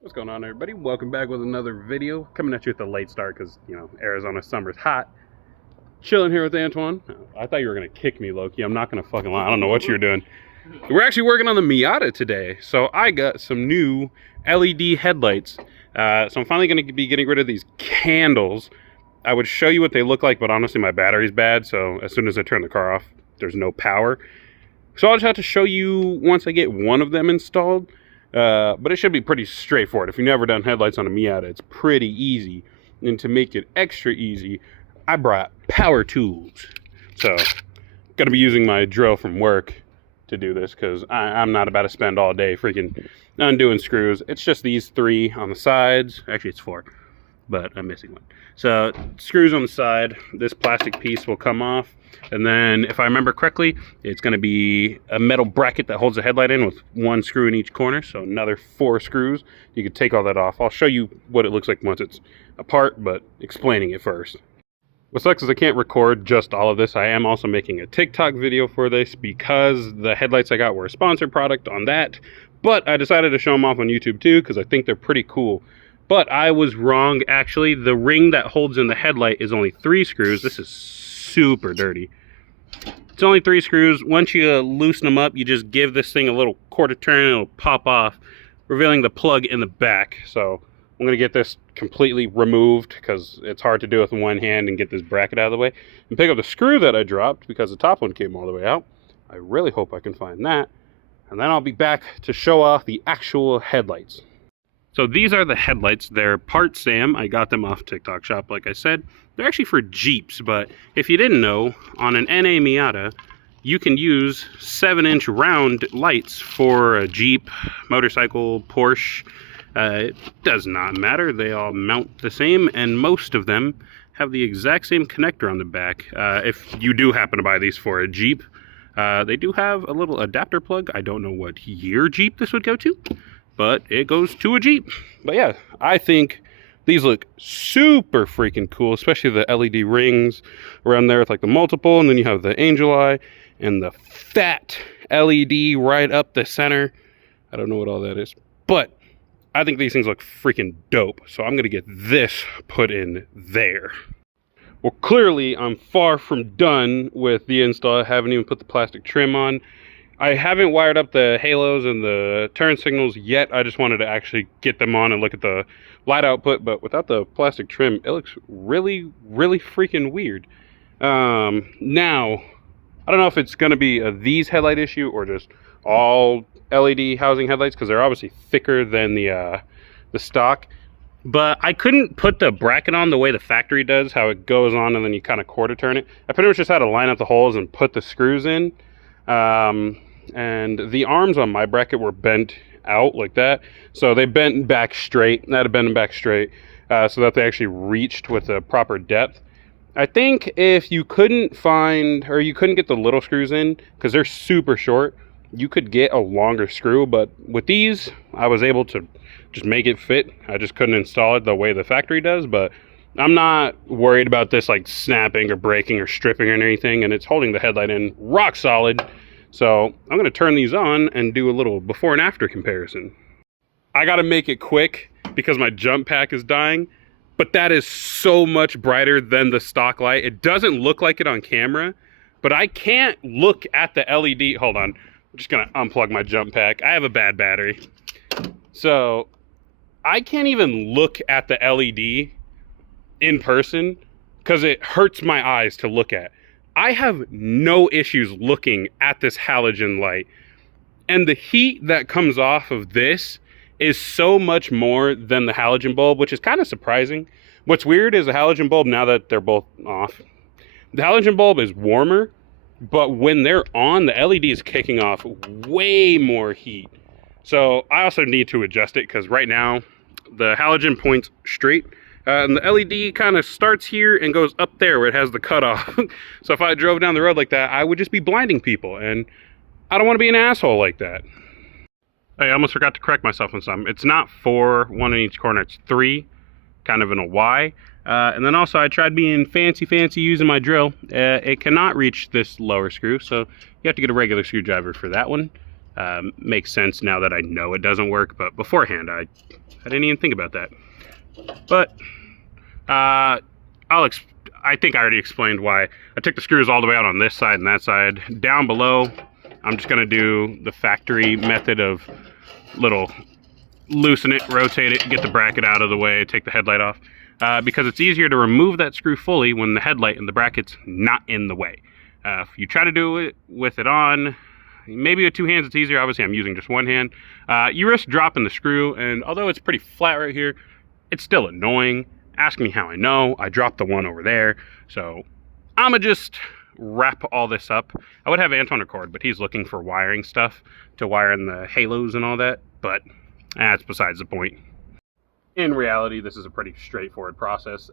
What's going on, everybody? Welcome back with another video. Coming at you with a late start because, Arizona summer's hot. Chilling here with Antoine. I thought you were going to kick me, Loki. I'm not going to fucking lie. I don't know what you're doing. We're actually working on the Miata today. So I got some new LED headlights. So I'm finally going to be getting rid of these candles. I would show you what they look like, but honestly, my battery's bad. So as soon as I turn the car off, there's no power. So I'll just have to show you once I get one of them installed. But it should be pretty straightforward. If you've never done headlights on a Miata, it's pretty easy. And to make it extra easy, I brought power tools. So, gonna be using my drill from work to do this because I'm not about to spend all day freaking undoing screws. It's just these three on the sides. Actually, it's four, but I'm missing one. So, screws on the side. This plastic piece will come off. And then, if I remember correctly, it's going to be a metal bracket that holds the headlight in with one screw in each corner. So another 4 screws. You can take all that off. I'll show you what it looks like once it's apart, but explaining it first. What sucks is I can't record just all of this. I am also making a TikTok video for this because the headlights I got were a sponsored product on that. But I decided to show them off on YouTube too because I think they're pretty cool. But I was wrong, actually. The ring that holds in the headlight is only 3 screws. This is super dirty. It's only 3 screws. Once you loosen them up, you just give this thing a little quarter turn and it'll pop off, revealing the plug in the back. So I'm going to get this completely removed because it's hard to do with one hand and get this bracket out of the way. And pick up the screw that I dropped because the top one came all the way out. I really hope I can find that. And then I'll be back to show off the actual headlights. So these are the headlights. They're part Sam. I got them off TikTok Shop, like I said. They're actually for Jeeps, but if you didn't know, on an NA Miata, you can use 7-inch round lights for a Jeep, motorcycle, Porsche. It does not matter. They all mount the same, and most of them have the exact same connector on the back. If you do happen to buy these for a Jeep, they do have a little adapter plug. I don't know what year Jeep this would go to, but it goes to a Jeep. But yeah, I think these look super freaking cool, especially the LED rings around there with like the multiple, and then you have the angel eye and the fat LED right up the center. I don't know what all that is, but I think these things look freaking dope. So I'm gonna get this put in there. Well, clearly I'm far from done with the install. I haven't even put the plastic trim on. I haven't wired up the halos and the turn signals yet. I just wanted to actually get them on and look at the light output, but without the plastic trim, it looks really, really freaking weird. Now, I don't know if it's going to be a these headlight issue or just all LED housing headlights, because they're obviously thicker than the stock. But I couldn't put the bracket on the way the factory does, how it goes on and then you kind of quarter turn it. I pretty much just had to line up the holes and put the screws in. And the arms on my bracket were bent out like that, so they bent back straight. I had to bend them back straight so that they actually reached with the proper depth. I think if you couldn't find, or you couldn't get the little screws in because they're super short, you could get a longer screw, but with these I was able to just make it fit. I just couldn't install it the way the factory does, but I'm not worried about this like snapping or breaking or stripping or anything, and it's holding the headlight in rock solid. So I'm going to turn these on and do a little before and after comparison. I got to make it quick because my jump pack is dying, but that is so much brighter than the stock light. It doesn't look like it on camera, but I can't look at the LED. Hold on. I'm just going to unplug my jump pack. I have a bad battery. So I can't even look at the LED in person because it hurts my eyes to look at. I have no issues looking at this halogen light, and the heat that comes off of this is so much more than the halogen bulb, which is kind of surprising. What's weird is the halogen bulb, now that they're both off, the halogen bulb is warmer, but when they're on, the LED is kicking off way more heat. So I also need to adjust it because right now the halogen points straight. And the LED kind of starts here and goes up there where it has the cutoff. So if I drove down the road like that, I would just be blinding people. And I don't want to be an asshole like that. I almost forgot to correct myself on something. It's not 4, 1 in each corner. It's 3, kind of in a Y. And then also I tried being fancy using my drill. It cannot reach this lower screw. So you have to get a regular screwdriver for that one. Makes sense now that I know it doesn't work, but beforehand I didn't even think about that. But I think I already explained why I took the screws all the way out on this side and that side. Down below, I'm just gonna do the factory method of little loosen it, rotate it, get the bracket out of the way, take the headlight off, because it's easier to remove that screw fully when the headlight and the bracket's not in the way. If you try to do it with it on, maybe with two hands it's easier. Obviously I'm using just one hand. You risk dropping the screw, and although it's pretty flat right here, it's still annoying. Ask me how I know. I dropped the one over there. So I'ma just wrap all this up. I would have Anton record, but he's looking for wiring stuff to wire in the halos and all that, but that's besides the point. In reality, this is a pretty straightforward process.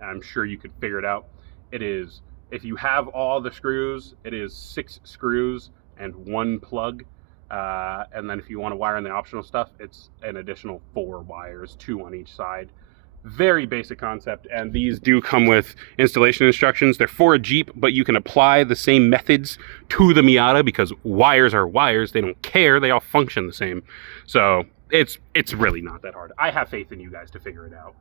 I'm sure you could figure it out. It is, if you have all the screws, it is 6 screws and 1 plug. And then if you want to wire in the optional stuff, it's an additional 4 wires, 2 on each side. Very basic concept, and these do come with installation instructions. They're for a Jeep, but you can apply the same methods to the Miata because wires are wires. They don't care. They all function the same. So it's really not that hard. I have faith in you guys to figure it out.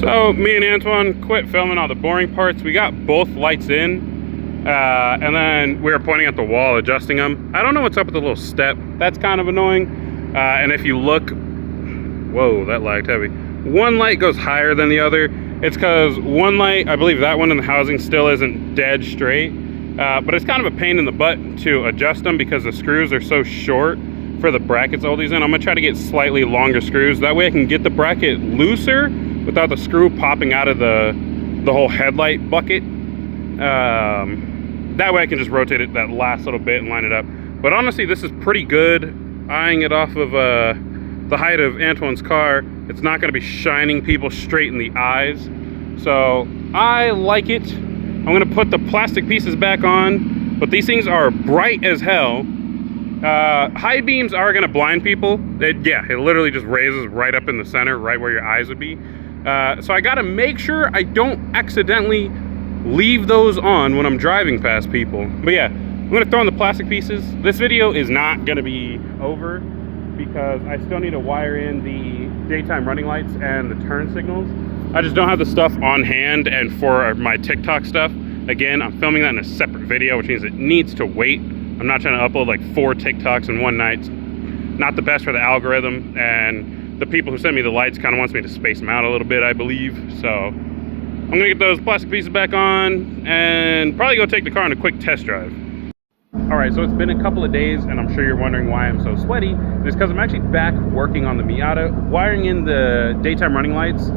So me and Antoine quit filming all the boring parts. We got both lights in, and then we were pointing at the wall, adjusting them. I don't know what's up with the little step. That's kind of annoying. And if you look, whoa, that lagged heavy. One light goes higher than the other. It's because one light, I believe that one in the housing still isn't dead straight, but it's kind of a pain in the butt to adjust them because the screws are so short for the brackets all these in. I'm gonna try to get slightly longer screws. That way I can get the bracket looser without the screw popping out of the whole headlight bucket. That way I can just rotate it that last little bit and line it up. But honestly, this is pretty good. Eyeing it off of the height of Antoine's car, it's not going to be shining people straight in the eyes. So I like it. I'm going to put the plastic pieces back on, but these things are bright as hell. High beams are going to blind people. It literally just raises right up in the center, right where your eyes would be. So I got to make sure I don't accidentally leave those on when I'm driving past people. But yeah, I'm going to throw in the plastic pieces. This video is not going to be over because I still need to wire in the daytime running lights and the turn signals. I just don't have the stuff on hand, and for my TikTok stuff, again, I'm filming that in a separate video, which means it needs to wait. I'm not trying to upload like 4 TikToks in one night. It's not the best for the algorithm, and the people who sent me the lights kind of wants me to space them out a little bit, I believe. So I'm gonna get those plastic pieces back on and probably go take the car on a quick test drive. Alright, so it's been a couple of days, and I'm sure you're wondering why I'm so sweaty. It's because I'm actually back working on the Miata, wiring in the daytime running lights.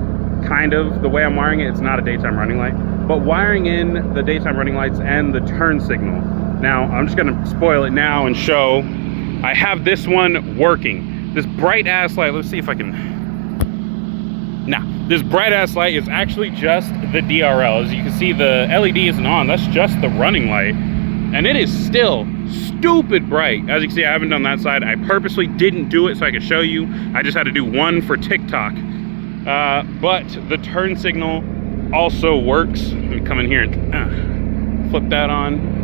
Kind of the way I'm wiring it, it's not a daytime running light, but wiring in the daytime running lights and the turn signal. Now, I'm just gonna spoil it now and show I have this one working. This bright ass light, let's see if I can, nah, this bright ass light is actually just the DRL. As you can see, the LED isn't on, that's just the running light. And it is still stupid bright. As you can see, I haven't done that side. I purposely didn't do it so I could show you. I just had to do one for TikTok. But the turn signal also works. Let me come in here and flip that on.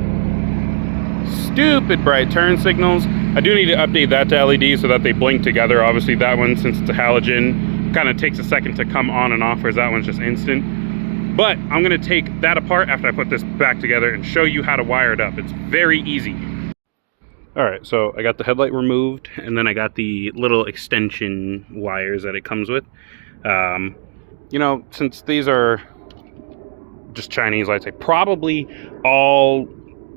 Stupid bright turn signals. I do need to update that to LED so that they blink together. Obviously that one, since it's a halogen, kind of takes a second to come on and off, whereas that one's just instant. But I'm gonna take that apart after I put this back together and show you how to wire it up. It's very easy. All right, so I got the headlight removed, and then I got the little extension wires that it comes with. You know, since these are just Chinese lights, probably all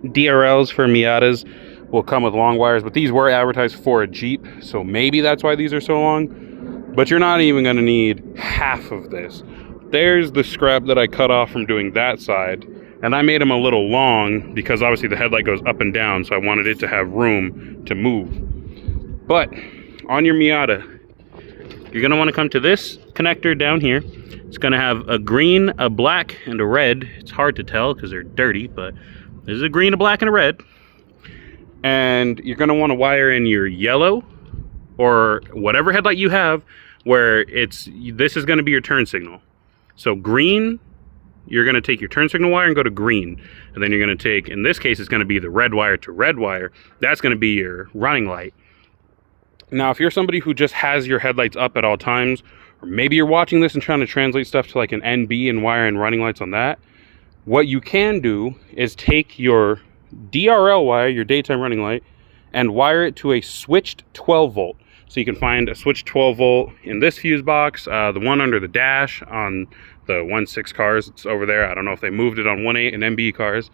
DRLs for Miatas will come with long wires, but these were advertised for a Jeep, so maybe that's why these are so long. But you're not even gonna need half of this. There's the scrap that I cut off from doing that side, and I made them a little long because obviously the headlight goes up and down, so I wanted it to have room to move. But on your Miata, you're gonna wanna come to this connector down here. It's gonna have a green, a black, and a red. It's hard to tell because they're dirty, but there's a green, a black, and a red. And you're gonna wanna wire in your yellow or whatever headlight you have where this is gonna be your turn signal. So green, you're gonna take your turn signal wire and go to green. and then you're going to take, in this case, it's going to be the red wire to red wire. That's going to be your running light. Now, if you're somebody who just has your headlights up at all times, or maybe you're watching this and trying to translate stuff to like an NB and wire and running lights on that, what you can do is take your DRL wire, your daytime running light, and wire it to a switched 12 volt. So you can find a switched 12 volt in this fuse box, the one under the dash on the 1.6 cars. It's over there. I don't know if they moved it on 1.8 and MB cars.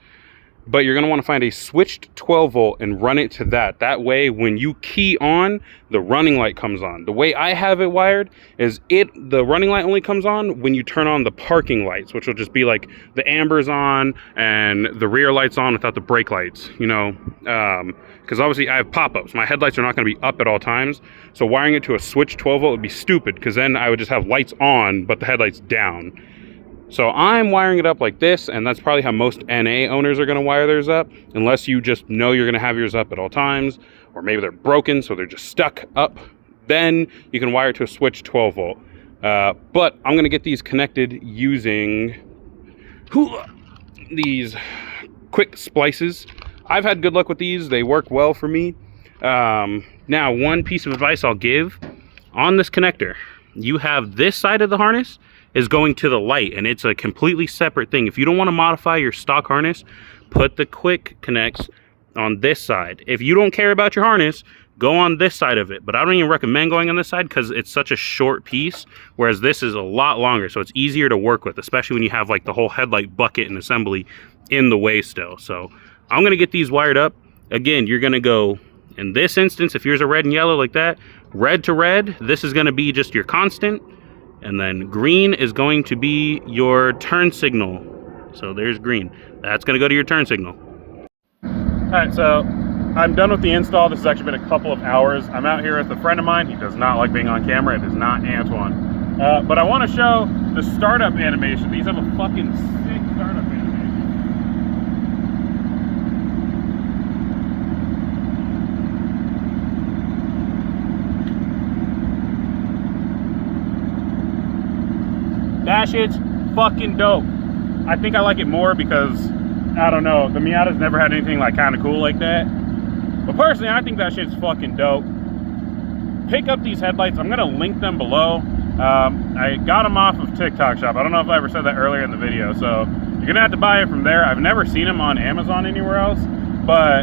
But you're going to want to find a switched 12 volt and run it to that. That way, when you key on, the running light comes on. The way I have it wired is the running light only comes on when you turn on the parking lights, which will just be like the amber's on and the rear light's on without the brake lights, you know, because obviously I have pop-ups. My headlights are not going to be up at all times. So wiring it to a switched 12 volt would be stupid, because then I would just have lights on, but the headlights down. So I'm wiring it up like this, and that's probably how most NA owners are going to wire theirs up, unless you just know you're going to have yours up at all times, or maybe they're broken, so they're just stuck up. Then you can wire it to a switch 12 volt. But I'm going to get these connected using these quick splices. I've had good luck with these. They work well for me. Now, one piece of advice I'll give on this connector, you have this side of the harness is going to the light, and it's a completely separate thing. If you don't want to modify your stock harness, put the quick connects on this side. If you don't care about your harness, go on this side of it. But I don't even recommend going on this side because it's such a short piece, whereas this is a lot longer, so it's easier to work with, especially when you have like the whole headlight bucket and assembly in the way still. So I'm going to get these wired up. Again, you're going to go, in this instance, if yours are red and yellow like that, red to red, this is going to be just your constant. And then green is going to be your turn signal. So there's green. That's going to go to your turn signal. All right, so I'm done with the install. This has actually been a couple of hours. I'm out here with a friend of mine. He does not like being on camera. It is not Antoine. But I want to show the startup animation. These have a fucking sick startup animation. That shit's fucking dope. I think I like it more because, I don't know, the Miata's never had anything like kind of cool like that. But personally, I think that shit's fucking dope. Pick up these headlights. I'm gonna link them below. I got them off of TikTok shop. I don't know if I ever said that earlier in the video. So you're gonna have to buy it from there. I've never seen them on Amazon anywhere else. But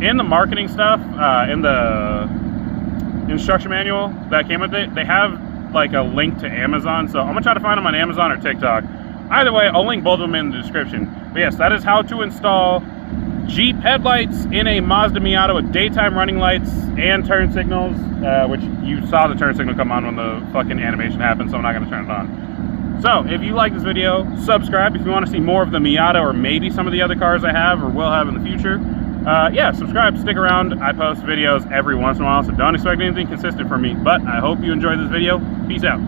in the marketing stuff, in the instruction manual that came with it, they have like a link to Amazon, so I'm gonna try to find them on Amazon or TikTok. Either way, I'll link both of them in the description. But yes, that is how to install Jeep headlights in a Mazda Miata with daytime running lights and turn signals, which you saw the turn signal come on when the fucking animation happened, so I'm not gonna turn it on. So if you like this video, subscribe if you want to see more of the Miata or maybe some of the other cars I have or will have in the future. Yeah, subscribe, stick around. I post videos every once in a while, so don't expect anything consistent from me. But I hope you enjoyed this video. Peace out.